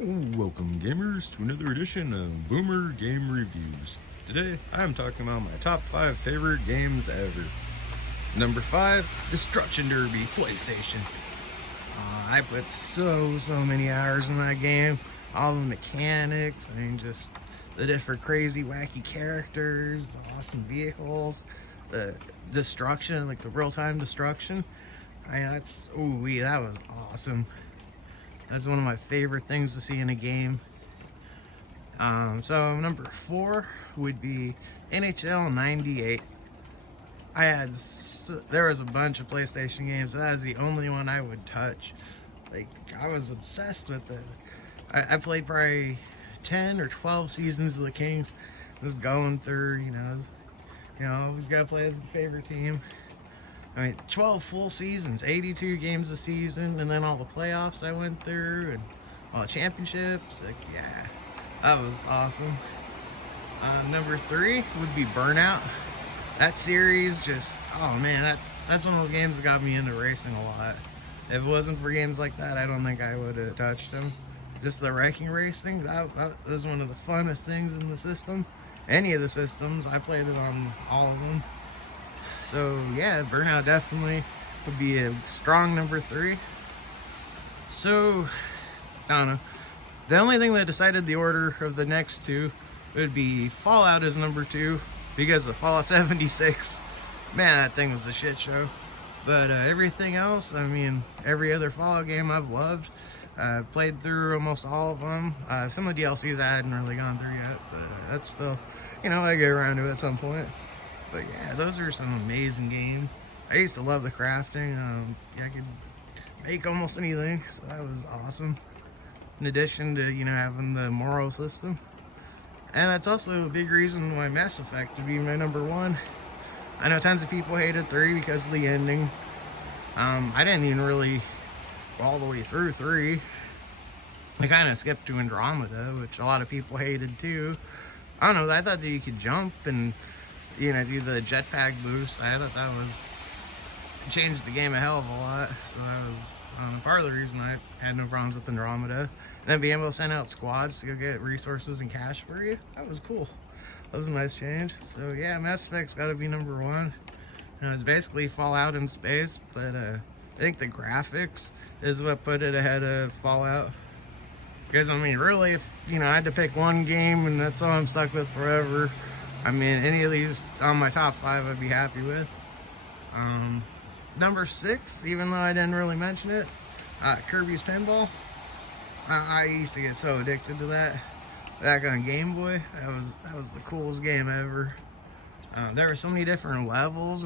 Welcome gamers to another edition of Boomer Game Reviews. Today I'm talking about my top 5 favorite games ever. Number 5, Destruction Derby, PlayStation. I put so many hours in that game. All the mechanics, I mean just the different crazy wacky characters, the awesome vehicles, the destruction, like the real-time destruction. That was awesome. That's one of my favorite things to see in a game. So number 4 would be NHL 98. There was a bunch of PlayStation games. That was the only one I would touch. Like, I was obsessed with it. I played probably 10 or 12 seasons of the Kings. Just going through, always gotta play as the favorite team. I mean, 12 full seasons, 82 games a season, and then all the playoffs I went through, and all the championships. Like, yeah, that was awesome. Number 3 would be Burnout. That series oh man, that's one of those games that got me into racing a lot. If it wasn't for games like that, I don't think I would have touched them. Just the wrecking racing, that was one of the funnest things in the system. Any of the systems, I played it on all of them. So yeah, Burnout definitely would be a strong number 3. So, I don't know. The only thing that decided the order of the next two would be Fallout as number 2, because of Fallout 76. Man, that thing was a shit show. But everything else, I mean, every other Fallout game I've loved. Played through almost all of them. Some of the DLCs I hadn't really gone through yet, but that's still, I get around to it at some point. But yeah, those are some amazing games. I used to love the crafting. I could make almost anything, so that was awesome. In addition to, having the moral system. And that's also a big reason why Mass Effect would be my number 1. I know tons of people hated 3 because of the ending. I didn't even really go all the way through 3. I kind of skipped to Andromeda, which a lot of people hated too. I don't know, I thought that you could jump and do the jetpack boost. I thought that changed the game a hell of a lot. So that was part of the reason I had no problems with Andromeda. And then being able to send out squads to go get resources and cash for you, that was cool. That was a nice change. So yeah, Mass Effect's got to be number 1. It's basically Fallout in space, but I think the graphics is what put it ahead of Fallout. Because I mean, really, if I had to pick one game and that's all I'm stuck with forever, I mean, any of these on my top 5 I'd be happy with. Number 6, even though I didn't really mention it, Kirby's Pinball. I used to get so addicted to that back on Game Boy. That was the coolest game ever. There were so many different levels.